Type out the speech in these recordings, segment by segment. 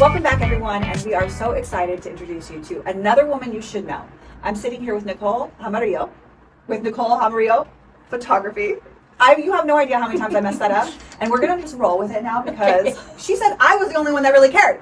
Welcome back, everyone, and we are so excited to introduce you to another woman you should know. I'm sitting here with Nicole Jaramillo, Photography. You have no idea how many times I messed that up, and we're gonna just roll with it now because she said I was the only one that really cared.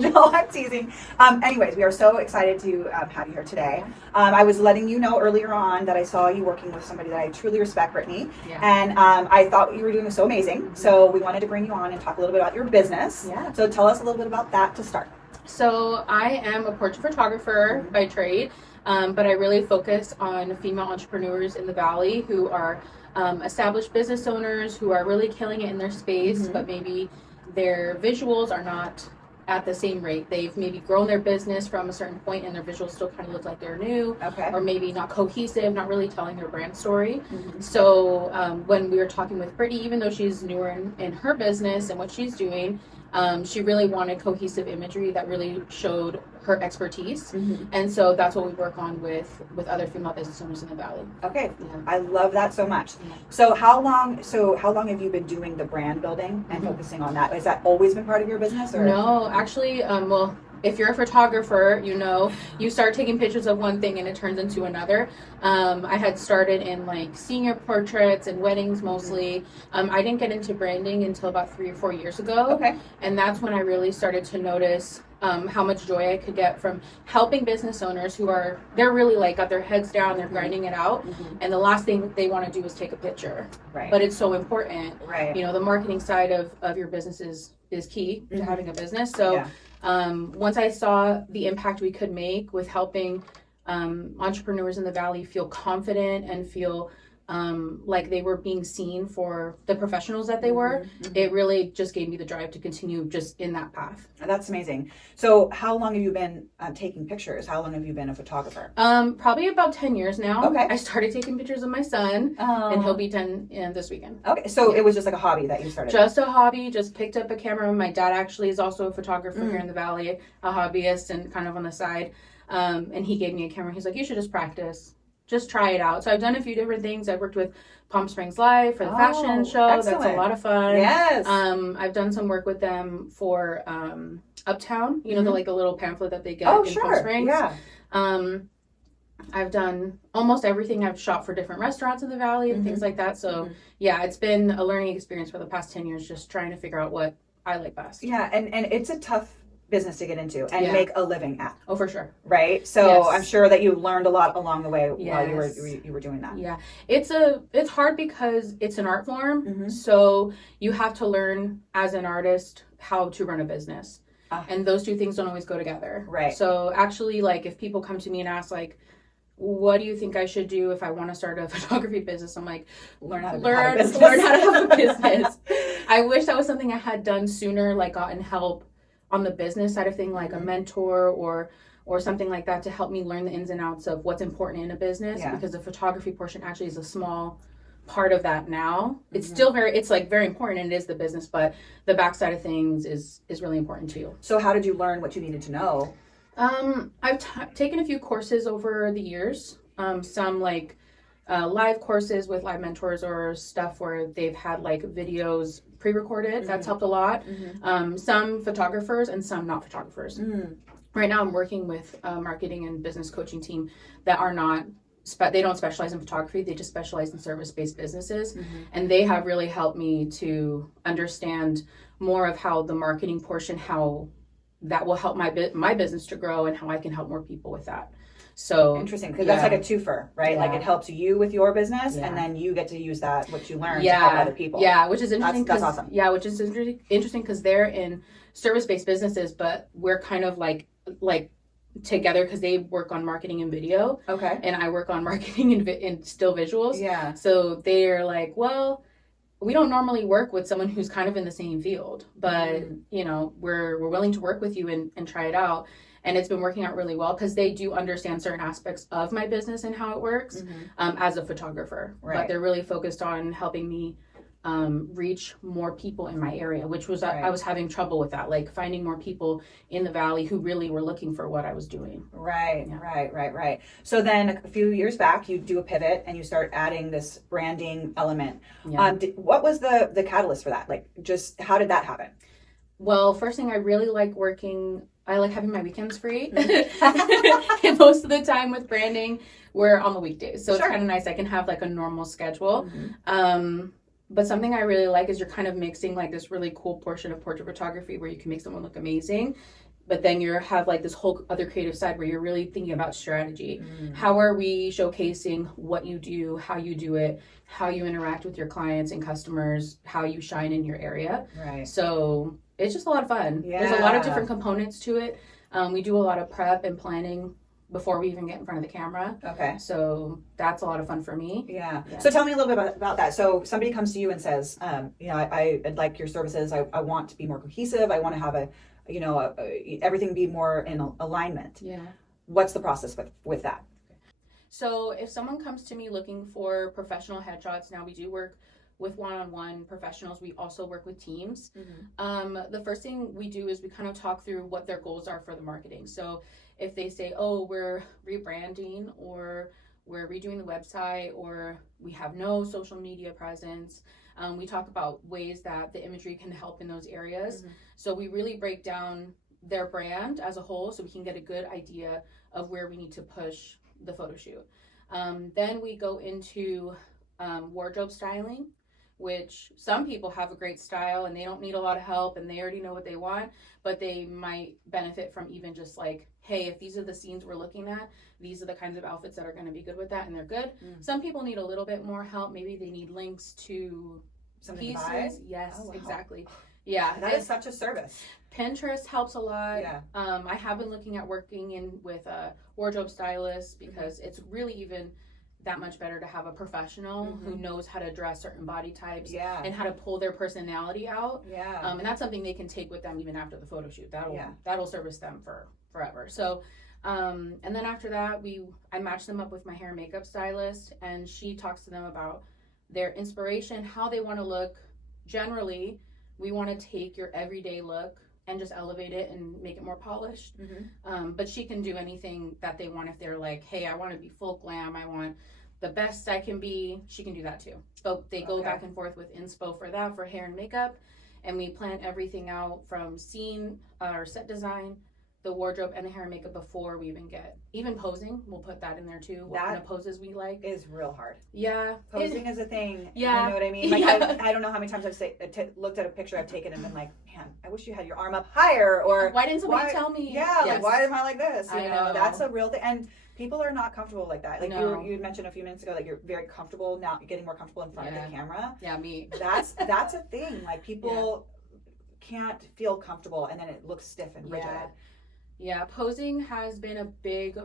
No, I'm teasing. Anyways, we are so excited to have you here today. I was letting you know earlier on that I saw you working with somebody that I truly respect, Brittany, and I thought what you were doing was so amazing. So we wanted to bring you on and talk a little bit about your business. Yeah. So tell us a little bit about that to start. So I am a portrait photographer by trade. But I really focus on female entrepreneurs in the Valley who are established business owners who are really killing it in their space, but maybe their visuals are not at the same rate. They've maybe grown their business from a certain point and their visuals still kind of look like they're new, or maybe not cohesive, not really telling their brand story. So when we were talking with Brittany, even though she's newer in her business and what she's doing, she really wanted cohesive imagery that really showed her expertise, and so that's what we work on with other female business owners in the Valley. Okay, I love that so much. So how long have you been doing the brand building and focusing on that? Has that always been part of your business? Or? No, actually, well, if you're a photographer, you start taking pictures of one thing and it turns into another. I had started in like senior portraits and weddings mostly. I didn't get into branding until about 3 or 4 years ago. And that's when I really started to notice how much joy I could get from helping business owners they're really like got their heads down, they're grinding it out, and the last thing they want to do is take a picture. But it's so important. The marketing side of your business is key to having a business. So once I saw the impact we could make with helping entrepreneurs in the Valley feel confident and feel like they were being seen for the professionals that they were, it really just gave me the drive to continue just in that path. That's amazing. So how long have you been taking pictures? How long have you been a photographer? Probably about 10 years now. I started taking pictures of my son, and he'll be 10 this weekend. So it was just like a hobby that you started? Just a hobby, just picked up a camera. My dad actually is also a photographer here in the Valley, a hobbyist and kind of on the side. And he gave me a camera. He's like, you should just practice. Just try it out. So I've done a few different things. I've worked with Palm Springs Live for the fashion show. Excellent. That's a lot of fun. Yes. I've done some work with them for Uptown. The little pamphlet that they get in Palm Springs. Yeah. I've done almost everything. I've shot for different restaurants in the Valley and things like that. So yeah, it's been a learning experience for the past 10 years, just trying to figure out what I like best. Yeah, and it's a tough business to get into and make a living at. Oh, for sure. Right? So I'm sure that you learned a lot along the way while you were doing that. Yeah. It's hard because it's an art form. So you have to learn as an artist how to run a business. And those two things don't always go together. Right. So actually, like, if people come to me and ask, like, what do you think I should do if I want to start a photography business? I'm like, learn how to have a business. I wish that was something I had done sooner, like gotten help on the business side of thing, like a mentor or something like that to help me learn the ins and outs of what's important in a business, because the photography portion actually is a small part of that now. It's still very important, and it is the business, but the backside of things is really important too. So how did you learn what you needed to know? I've taken a few courses over the years, some like live courses with live mentors or stuff where they've had like videos pre-recorded. That's helped a lot. Some photographers and some not photographers. Right now I'm working with a marketing and business coaching team that are not they don't specialize in photography. They just specialize in service-based businesses. And they have really helped me to understand more of how the marketing portion, how that will help my business to grow and how I can help more people with that. So interesting, because that's like a twofer, right? Like it helps you with your business, and then you get to use what you learn to help other people. Yeah, which is interesting. That's awesome. Yeah, which is interesting because they're in service-based businesses, but we're kind of like together because they work on marketing and video. And I work on marketing and still visuals. Yeah. So they're like, well, we don't normally work with someone who's kind of in the same field, but we're willing to work with you and try it out. And it's been working out really well because they do understand certain aspects of my business and how it works as a photographer. But they're really focused on helping me reach more people in my area, which was I was having trouble with that, like finding more people in the Valley who really were looking for what I was doing. Right. So then a few years back, you do a pivot and you start adding this branding element. What was the catalyst for that? Like, just how did that happen? Well, first thing, I really like I like having my weekends free. And most of the time with branding, we're on the weekdays. So It's kind of nice. I can have like a normal schedule. But something I really like is you're kind of mixing like this really cool portion of portrait photography where you can make someone look amazing. But then you have like this whole other creative side where you're really thinking about strategy. How are we showcasing what you do, how you do it, how you interact with your clients and customers, how you shine in your area. Right. So it's just a lot of fun. Yeah. There's a lot of different components to it. We do a lot of prep and planning before we even get in front of the camera. Okay. So that's a lot of fun for me. Yeah. So tell me a little bit about that. So somebody comes to you and says, I'd like your services. I want to be more cohesive. I want to have everything be more in alignment. Yeah. What's the process with that? So if someone comes to me looking for professional headshots, now we do work with one-on-one professionals. We also work with teams. The first thing we do is we kind of talk through what their goals are for the marketing. So if they say, oh, we're rebranding, or we're redoing the website, or we have no social media presence, we talk about ways that the imagery can help in those areas. So we really break down their brand as a whole so we can get a good idea of where we need to push the photo shoot. Then we go into wardrobe styling, which some people have a great style and they don't need a lot of help and they already know what they want, but they might benefit from even just like, hey, if these are the scenes we're looking at, these are the kinds of outfits that are going to be good with that, and they're good. Some people need a little bit more help. Maybe they need links to something pieces. To buy? Yes, Oh, wow. Exactly. Yeah, that is such a service. Pinterest helps a lot. Yeah. I have been looking at working in with a wardrobe stylist because it's really even that much better to have a professional who knows how to dress certain body types and how to pull their personality out. Yeah. And that's something they can take with them even after the photo shoot. That'll service them for forever. So and then after that I match them up with my hair and makeup stylist, and she talks to them about their inspiration, how they want to look. Generally, we want to take your everyday look and just elevate it and make it more polished. But she can do anything that they want. If they're like, hey, I want to be full glam, I want the best I can be, she can do that too. So they go back and forth with inspo for that, for hair and makeup. And we plan everything out from scene or set design, the wardrobe, and the hair and makeup before we even posing. We'll put that in there too. What kind of poses we like. Is real hard. Yeah. Posing is a thing. Yeah. You know what I mean? Like I don't know how many times I've looked at a picture I've taken and been like, man, I wish you had your arm up higher, or why didn't somebody tell me? Yeah, like why am I like this? You know, that's a real thing. And people are not comfortable like that. Like you mentioned a few minutes ago that you're very comfortable now, you're getting more comfortable in front of the camera. Yeah, me. That's a thing. Like people can't feel comfortable and then it looks stiff and rigid. Yeah, posing has been a big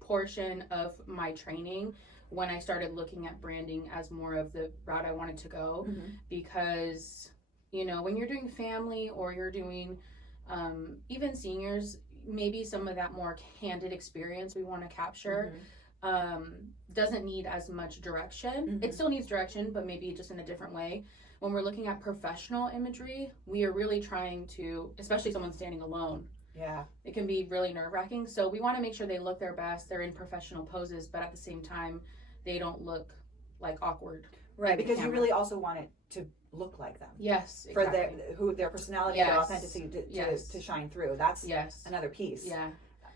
portion of my training when I started looking at branding as more of the route I wanted to go, because, when you're doing family or you're doing even seniors, maybe some of that more candid experience we want to capture doesn't need as much direction. It still needs direction, but maybe just in a different way. When we're looking at professional imagery, we are really trying to, especially someone standing alone, it can be really nerve-wracking. So we want to make sure they look their best, they're in professional poses, but at the same time, they don't look like awkward. Right, because you really also want it to look like them. Yes, exactly. For their personality, their authenticity to shine through. That's another piece. Yeah.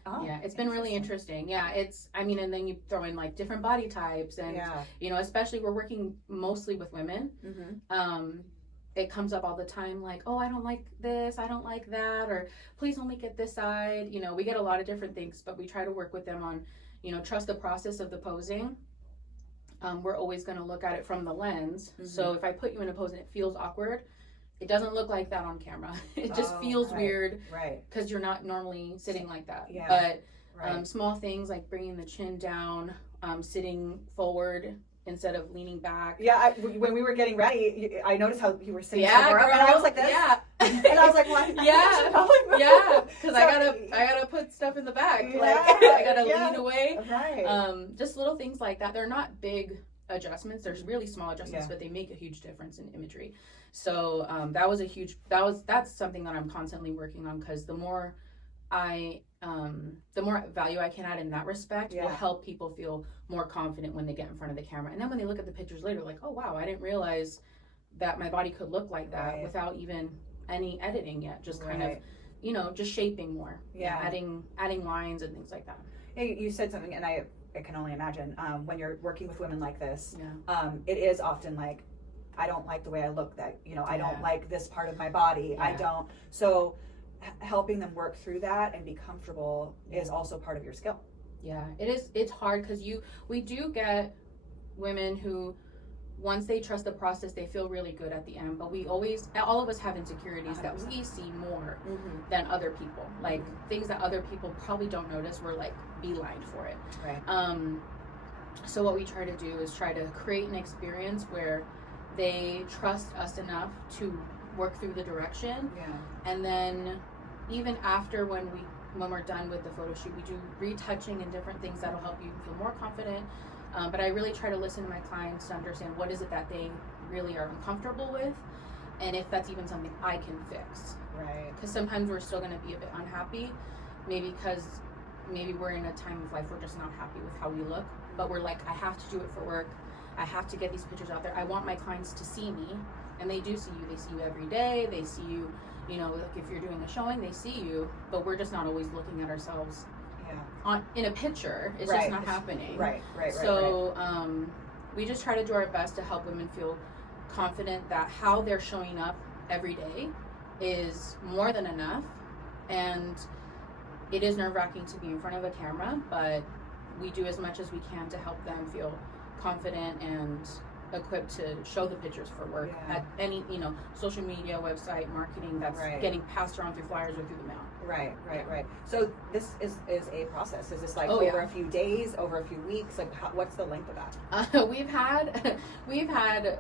Oh, yeah, it's been really interesting. Yeah, and then you throw in like different body types and, especially we're working mostly with women. It comes up all the time like, oh, I don't like this, I don't like that, or please only get this side. We get a lot of different things, but we try to work with them on, trust the process of the posing. We're always going to look at it from the lens. So if I put you in a pose and it feels awkward, it doesn't look like that on camera. It just feels weird, because you're not normally sitting like that. But small things like bringing the chin down, sitting forward instead of leaning back. Yeah, when we were getting ready, I noticed how you were sitting somewhere up, and I was like this. Yeah. And I was like, what? Because I gotta put stuff in the back. Like I gotta lean away. Right. Just little things like that. They're not big adjustments. There's really small adjustments, but they make a huge difference in imagery. So that's something that I'm constantly working on, because the more value I can add in that respect will help people feel more confident when they get in front of the camera. And then when they look at the pictures later, like, oh wow, I didn't realize that my body could look like that without even any editing yet, just kind of, Right. you know, just shaping more. Yeah. Adding lines and things like that. Hey, you said something, and I can only imagine when you're working with women like this, Yeah. it is often like, I don't like the way I look, that, you know, I don't Yeah. like this part of my body. I Yeah. don't. So helping them work through that and be comfortable is also part of your skill. Yeah, it is. It's hard because we do get women who, once they trust the process, they feel really good at the end. But all of us have insecurities that 100%. we see more Mm-hmm. than other people. Like things that other people probably don't notice, we're like beeline for it. Right. So what we try to do is try to create an experience where they trust us enough to work through the direction, Yeah. and then even after when we're done with the photo shoot, we do retouching and different things that'll help you feel more confident. But I really try to listen to my clients to understand what is it that they really are uncomfortable with, and if that's even something I can fix. Right. Because sometimes we're still going to be a bit unhappy, maybe we're in a time of life we're just not happy with how we look, but we're like, I have to do it for work. I have to get these pictures out there. I want my clients to see me, and they do see you. They see you every day. They see you, you know, like if you're doing a showing, they see you, but we're just not always looking at ourselves in a picture. It's just not happening. Right. So we just try to do our best to help women feel confident that how they're showing up every day is more than enough. And it is nerve-wracking to be in front of a camera, but we do as much as we can to help them feel confident and equipped to show the pictures for work at any, you know, social media, website, marketing that's getting passed around through flyers or through the mail. Right. So this is a process. Is this like over a few days, over a few weeks? Like, what's the length of that? We've had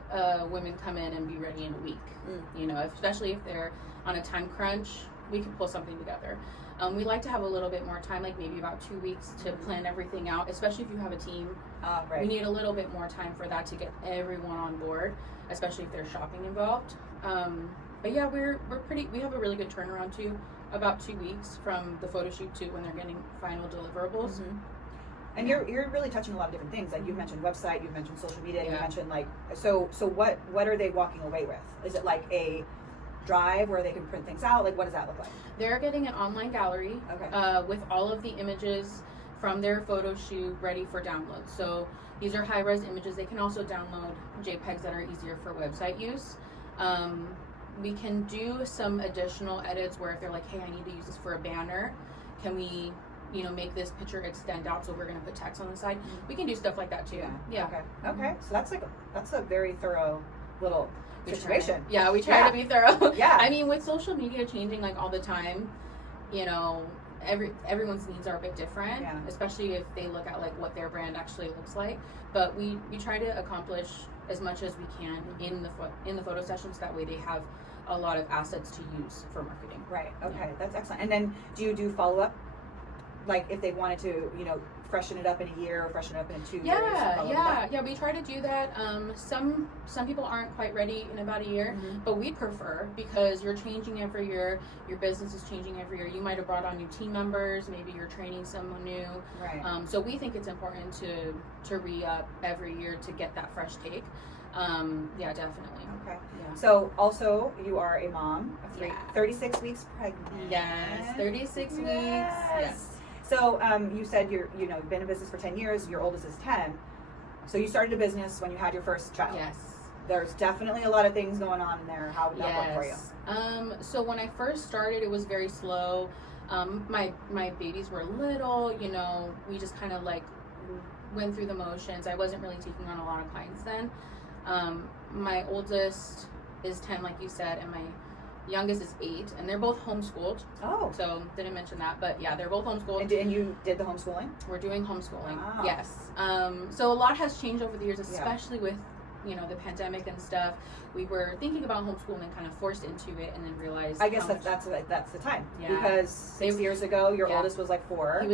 women come in and be ready in a week. You know, especially if they're on a time crunch, we can pull something together. We like to have a little bit more time, like maybe about 2 weeks to plan everything out, especially if you have a team. We need a little bit more time for that to get everyone on board, especially if there's shopping involved. But yeah, we have a really good turnaround too, about 2 weeks from the photo shoot to when they're getting final deliverables. Mm-hmm. And you're really touching a lot of different things. Like you mentioned website, you mentioned social media, you mentioned like, so what are they walking away with? Is it like a drive where they can print things out? Like, what does that look like? They're getting an online gallery with all of the images from their photo shoot ready for download. So these are high-res images. They can also download JPEGs that are easier for website use. We can do some additional edits where if they're like, hey, I need to use this for a banner, can we, you know, make this picture extend out, so we're going to put text on the side? We can do stuff like that too. Yeah. Okay. So that's a very thorough little situation. We try to be thorough. Yeah. I mean, with social media changing like all the time, you know, everyone's needs are a bit different, especially if they look at like what their brand actually looks like. But we try to accomplish as much as we can in the photo sessions. That way they have a lot of assets to use for marketing. Right. Okay. That's excellent. And then do you do follow-up? Like if they wanted to, you know, freshen it up in a year or freshen it up in 2 years? Yeah, we try to do that. Some people aren't quite ready in about a year, but we prefer, because you're changing every year, your business is changing every year. You might have brought on new team members, maybe you're training someone new. Right. So we think it's important to re-up every year to get that fresh take. Yeah, definitely. Okay. Yeah. So also you are a mom of 36 weeks pregnant. Yes, 36 weeks. Yes. So you said you've been in business for 10 years. Your oldest is 10. So you started a business when you had your first child. Yes. There's definitely a lot of things going on in there. How would that work for you? So when I first started, it was very slow. My babies were little. You know, we just kind of like went through the motions. I wasn't really taking on a lot of clients then. My oldest is 10, like you said, and my youngest is 8, and they're both homeschooled. Oh. So didn't mention that, but yeah, they're both homeschooled. And you did the homeschooling? We're doing homeschooling. Wow. Yes. So a lot has changed over the years, especially with, you know, the pandemic and stuff. We were thinking about homeschooling, kind of forced into it, and then realized. I guess that's the time. Yeah. Because 6 years ago, your oldest was like 4.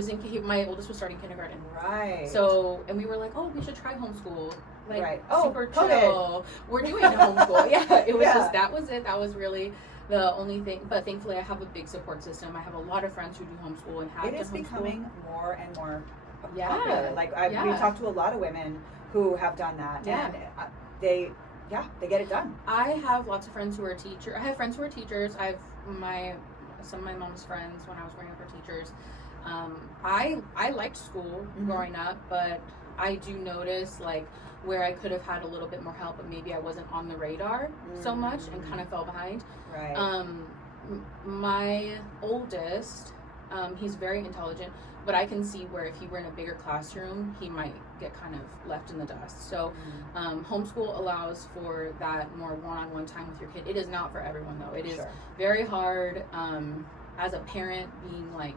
My oldest was starting kindergarten. Right. So, and we were like, oh, we should try homeschool. Like, super chill. COVID. We're doing homeschool. It was just, that was it. That was really the only thing. But thankfully, I have a big support system. I have a lot of friends who do homeschool and have to homeschool. It is becoming more and more popular. Like, we talked to a lot of women who have done that. Yeah. And they get it done. I have lots of friends who are teachers. I have friends who are teachers. Some of my mom's friends when I was growing up are teachers. I liked school growing up, but I do notice like where I could have had a little bit more help, but maybe I wasn't on the radar so much and kind of fell behind. Right. My oldest, he's very intelligent, but I can see where if he were in a bigger classroom, he might get kind of left in the dust. So homeschool allows for that more one-on-one time with your kid. It is not for everyone though. It is very hard as a parent, being like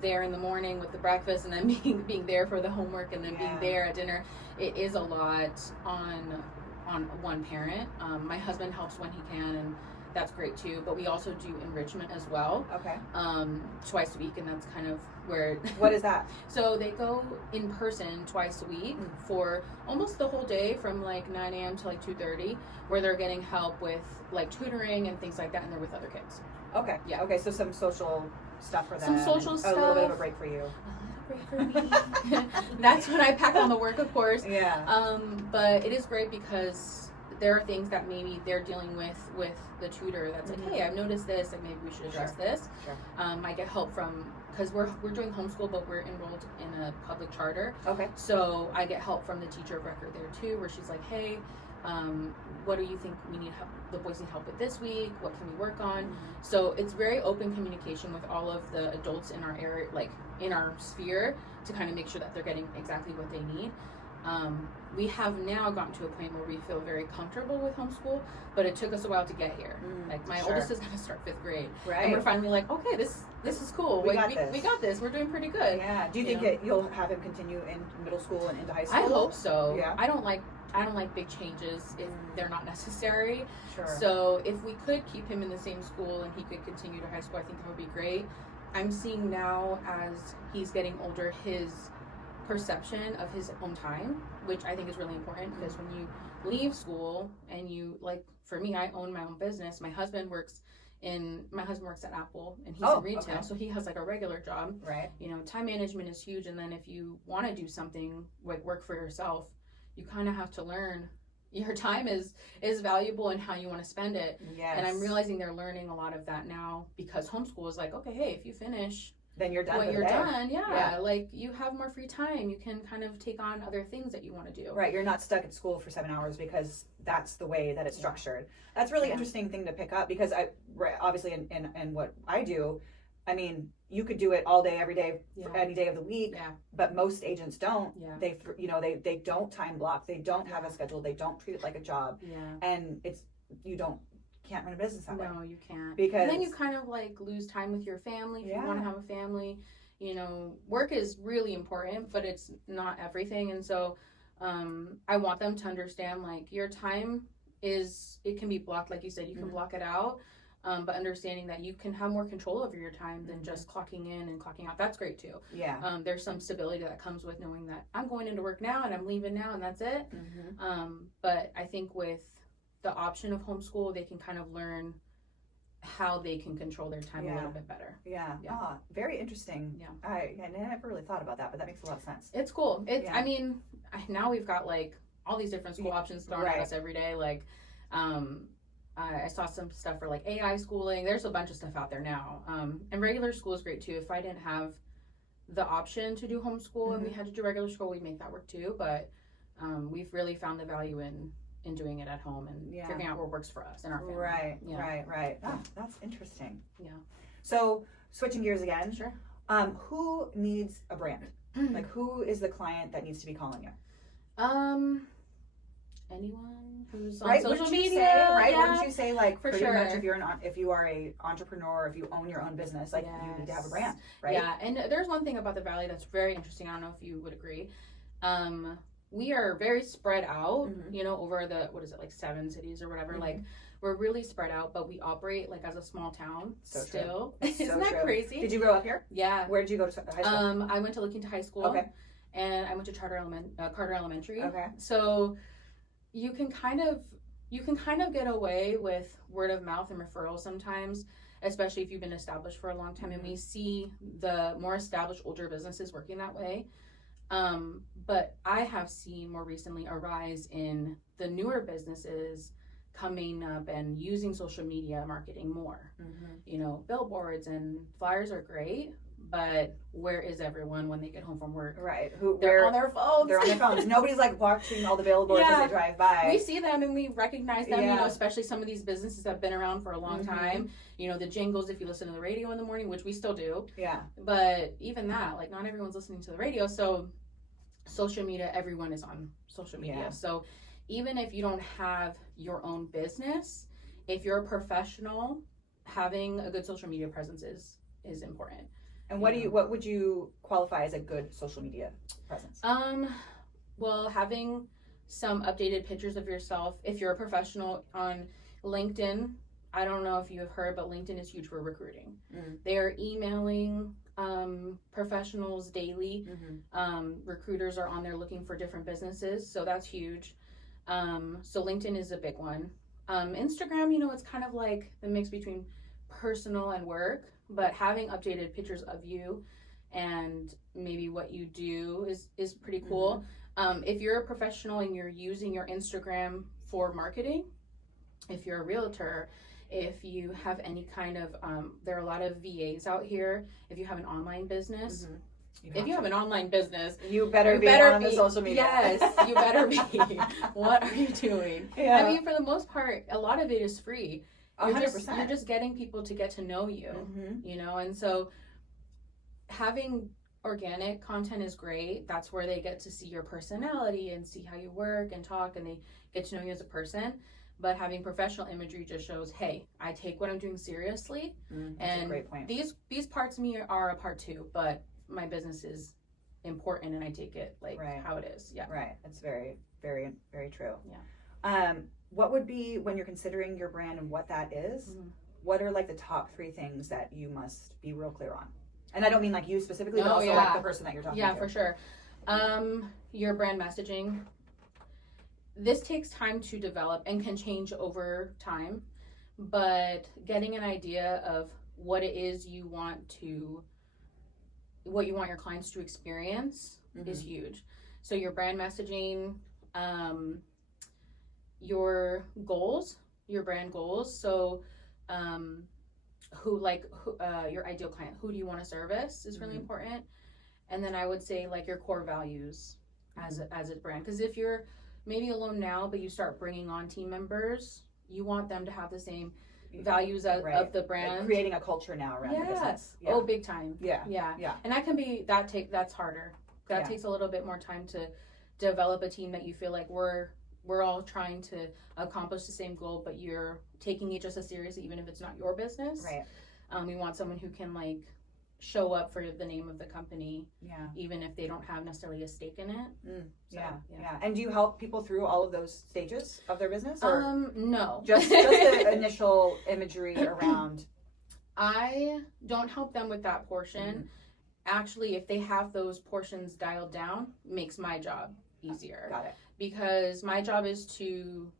there in the morning with the breakfast and then being there for the homework and then being there at dinner. It is a lot on one parent. My husband helps when he can, and that's great too, but we also do enrichment as well. Okay. Twice a week, and that's kind of where what is that? So they go in person twice a week for almost the whole day from like 9 a.m. to like 2:30, where they're getting help with like tutoring and things like that, and they're with other kids. Okay. Yeah. Okay, so some social stuff for them. Some social stuff. A little bit of a break for you. A little break for me. That's when I pack on the work, of course. Yeah. But it is great because there are things that maybe they're dealing with the tutor that's like, hey, I've noticed this, like maybe we should address this. Sure. I get help from, because we're doing homeschool, but we're enrolled in a public charter. Okay. So I get help from the teacher of record there too, where she's like, hey, what do you think we need help, the boys need help with this week? What can we work on? So it's very open communication with all of the adults in our area, like in our sphere, to kind of make sure that they're getting exactly what they need. We have now gotten to a point where we feel very comfortable with homeschool, but it took us a while to get here. Like my oldest is going to start 5th grade, right? And we're finally like, okay, this is cool. We got this. We're doing pretty good. Yeah. Do you think you'll have him continue in middle school and into high school? I hope so. Yeah. I don't like big changes if they're not necessary. Sure. So if we could keep him in the same school and he could continue to high school, I think that would be great. I'm seeing now as he's getting older, his perception of his own time, which I think is really important, because when you leave school and you, like for me, I own my own business. My husband works at Apple, and he's in retail, so he has like a regular job. Right. Time management is huge, and then if you want to do something like work for yourself, you kind of have to learn your time is valuable and how you want to spend it. Yes. And I'm realizing they're learning a lot of that now, because homeschool is like, okay, hey, if you finish, then you're done. When you're done, like you have more free time. You can kind of take on other things that you want to do. Right, you're not stuck at school for 7 hours because that's the way that it's structured. That's really interesting thing to pick up, because obviously in what I do, I mean, you could do it all day, every day, any day of the week. Yeah. But most agents don't. Yeah. They don't time block. They don't have a schedule. They don't treat it like a job. Yeah. And can't run a business that way. No, you can't. Because and then you kind of like lose time with your family if you want to have a family. Work is really important, but it's not everything. And so I want them to understand, like, your time it can be blocked, like you said, you can block it out. But understanding that you can have more control over your time than just clocking in and clocking out. That's great too. Yeah. There's some stability that comes with knowing that I'm going into work now and I'm leaving now and that's it. But I think with the option of homeschool, they can kind of learn how they can control their time a little bit better. Yeah. Oh, very interesting. Yeah. I never really thought about that, but that makes a lot of sense. It's cool. I mean, now we've got like all these different school options thrown at us every day. Like, I saw some stuff for like AI schooling. There's a bunch of stuff out there now. And regular school is great too. If I didn't have the option to do homeschool and we had to do regular school, we'd make that work too. But we've really found the value in doing it at home and figuring out what works for us and our family. Right. Oh, that's interesting. Yeah. So switching gears again. Sure. Who needs a brand? Like, who is the client that needs to be calling you? Anyone who's on social media, Wouldn't you say, like, for pretty sure, much if you are a entrepreneur, if you own your own business, like, you need to have a brand, right? Yeah, and there's one thing about the Valley that's very interesting. I don't know if you would agree. We are very spread out, over the, 7 cities or whatever. Like, we're really spread out, but we operate like as a small town still. Isn't that crazy? Did you grow up here? Yeah. Where did you go to high school? I went to La Quinta High School. Okay. And I went to Carter Elementary. Okay. So you can kind of get away with word of mouth and referrals sometimes, especially if you've been established for a long time. And we see the more established older businesses working that way. But I have seen more recently a rise in the newer businesses coming up and using social media marketing more. You know, billboards and flyers are great, but where is everyone when they get home from work? Right. They're on their phones. They're on their phones. Nobody's like watching all the billboards as they drive by. We see them and we recognize them, you know, especially some of these businesses that have been around for a long time. You know, the jingles, if you listen to the radio in the morning, which we still do. Yeah. But even that, like, not everyone's listening to the radio. So social media, everyone is on social media. Yeah. So even if you don't have your own business, if you're a professional, having a good social media presence is important. And what would you qualify as a good social media presence? Well, having some updated pictures of yourself. If you're a professional on LinkedIn, I don't know if you have heard, but LinkedIn is huge for recruiting. They are emailing professionals daily. Recruiters are on there looking for different businesses, so that's huge. So LinkedIn is a big one. Instagram, you know, it's kind of like the mix between personal and work, but having updated pictures of you and maybe what you do is pretty cool. If you're a professional and you're using your Instagram for marketing, if you're a realtor, if you have any kind of, there are a lot of VAs out here. If you have an online business, if you have an online business, you better be on the social media. Yes, you better be. What are you doing? Yeah. I mean, for the most part, a lot of it is free. You're 100%. You're just getting people to get to know you, you know, and so having organic content is great. That's where they get to see your personality and see how you work and talk, and they get to know you as a person. But having professional imagery just shows, hey, I take what I'm doing seriously, That's a great point. These parts of me are a part too, but my business is important and I take it like how it is. Yeah. Right. That's very, very, very true. Yeah. What would be, when you're considering your brand and what that is, what are like the top 3 things that you must be real clear on? And I don't mean like you specifically, but also like the person that you're talking to. Yeah, for sure. Your brand messaging. This takes time to develop and can change over time, but getting an idea of what it is you want your clients to experience is huge. So your brand messaging, your goals, your brand goals. So, your ideal client, who do you want to service is really important. And then I would say like your core values as a brand. Because if you're maybe alone now, but you start bringing on team members, you want them to have the same values of the brand. Like creating a culture now around the business. Yeah. Oh, big time. Yeah. And that's harder. That takes a little bit more time to develop a team that you feel like we're all trying to accomplish the same goal, but you're taking it just as seriously, even if it's not your business. Right. We want someone who can like show up for the name of the company, even if they don't have necessarily a stake in it. Yeah. And do you help people through all of those stages of their business? Or no. Just the initial imagery around. I don't help them with that portion. Actually, if they have those portions dialed down, makes my job easier. Got it. Because my job is to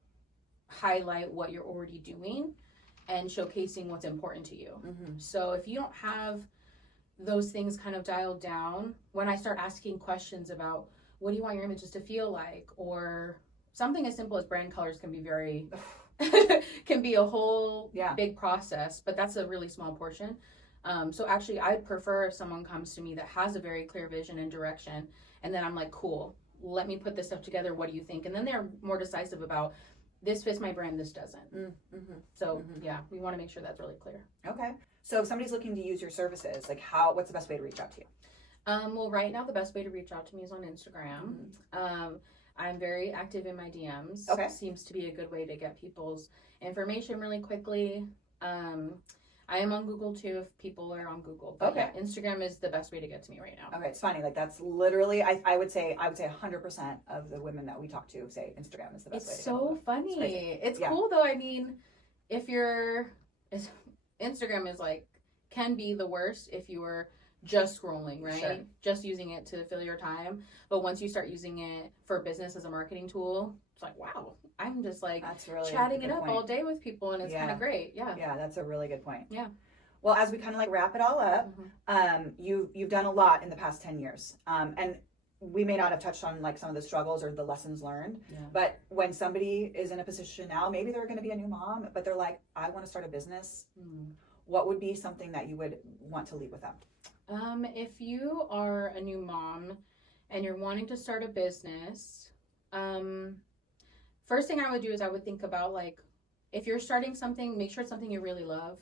highlight what you're already doing and showcasing what's important to you. So if you don't have those things kind of dialed down, when I start asking questions about what do you want your images to feel like, or something as simple as brand colors can be very can be a whole big process, but that's a really small portion. So actually I'd prefer if someone comes to me that has a very clear vision and direction, and then I'm like, cool, let me put this stuff together, what do you think? And then they're more decisive about, this fits my brand, this doesn't. So we want to make sure that's really clear. Okay. So if somebody's looking to use your services, like what's the best way to reach out to you? Well, right now the best way to reach out to me is on Instagram. I'm very active in my DMs. Okay. Seems to be a good way to get people's information really quickly. I am on Google too, if people are on Google. But yeah, Instagram is the best way to get to me right now. Okay, it's funny. Like that's literally, I would say 100% of the women that we talk to say Instagram is the best way. It's so funny. It's cool though. I mean, Instagram is like, can be the worst if you were just scrolling, right? Sure. Just using it to fill your time. But once you start using it for business as a marketing tool, it's like, wow, I'm just like chatting it up all day with people, and it's kind of great. Yeah, that's a really good point. Yeah. Well, as we kind of like wrap it all up, you've done a lot in the past 10 years. And we may not have touched on like some of the struggles or the lessons learned, but when somebody is in a position now, maybe they're going to be a new mom, but they're like, I want to start a business. What would be something that you would want to leave with them? If you are a new mom and you're wanting to start a business, first thing I would do is I would think about, like, if you're starting something, make sure it's something you really love.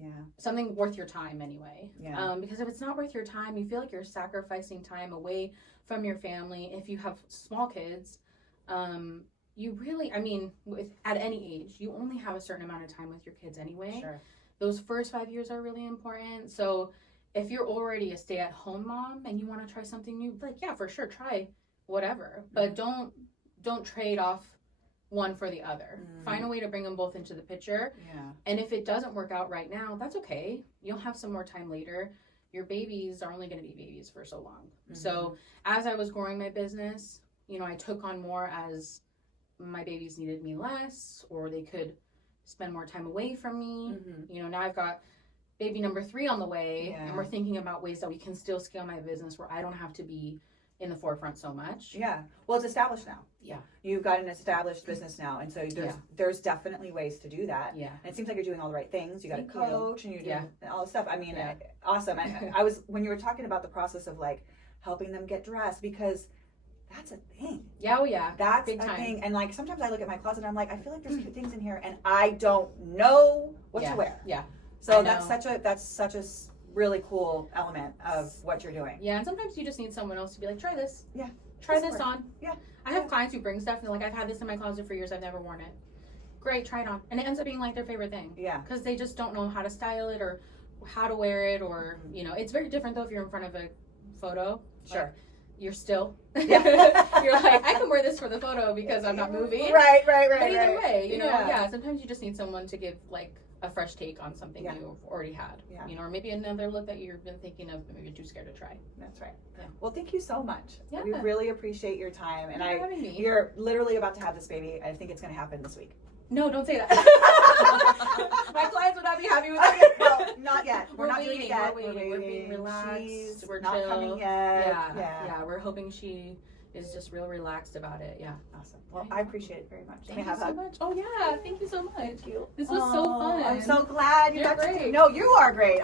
Yeah. Something worth your time anyway. Yeah. Because if it's not worth your time, you feel like you're sacrificing time away from your family. If you have small kids, you really, I mean, at any age, you only have a certain amount of time with your kids anyway. Sure. Those first 5 years are really important. So if you're already a stay-at-home mom and you want to try something new, like, yeah, for sure, try whatever. But don't trade off one for the other. Find a way to bring them both into the picture. Yeah. And if it doesn't work out right now, that's okay. You'll have some more time later. Your babies are only going to be babies for so long. So as I was growing my business, you know, I took on more as my babies needed me less, or they could spend more time away from me. You know, now I've got baby number 3 on the way, and we're thinking about ways that we can still scale my business where I don't have to be in the forefront so much. Yeah. Well, it's established now. Yeah. You've got an established business now. And so there's definitely ways to do that. Yeah. And it seems like you're doing all the right things. You got Thank a coach and you're doing all this stuff. I mean, awesome. I was, when you were talking about the process of like helping them get dressed, because that's a thing. Yeah, oh yeah. That's big a time. thing. And like sometimes I look at my closet and I'm like, I feel like there's cute things in here and I don't know what to wear. Yeah. So that's such a really cool element of what you're doing. Yeah, and sometimes you just need someone else to be like, try this. Yeah. Try this on. Yeah. I have clients who bring stuff and they're like, I've had this in my closet for years, I've never worn it. Great, try it on. And it ends up being like their favorite thing. Yeah. Because they just don't know how to style it or how to wear it, or, you know, it's very different though if you're in front of a photo. Sure. Like, you're still. Yeah. You're like, I can wear this for the photo because I'm not moving. Right. But either way, you know, sometimes you just need someone to give like a fresh take on something you've already had. Yeah. You know, or maybe another look that you've been thinking of, but maybe you're too scared to try. That's right. Yeah. Well, thank you so much. Yeah. We really appreciate your time. And having me. You're literally about to have this baby. I think it's going to happen this week. No, don't say that. My clients would not be happy with that. Well, not yet. We're not waiting. doing it yet. We're waiting. We're being relaxed. We're not chill. coming yet. Yeah. We're hoping she is just real relaxed about it. Yeah. Awesome. Well, I appreciate it very much. Thank you so much. Oh yeah. Thank you so much. Thank you. This was so fun. I'm so glad you You're got great. No, you are great.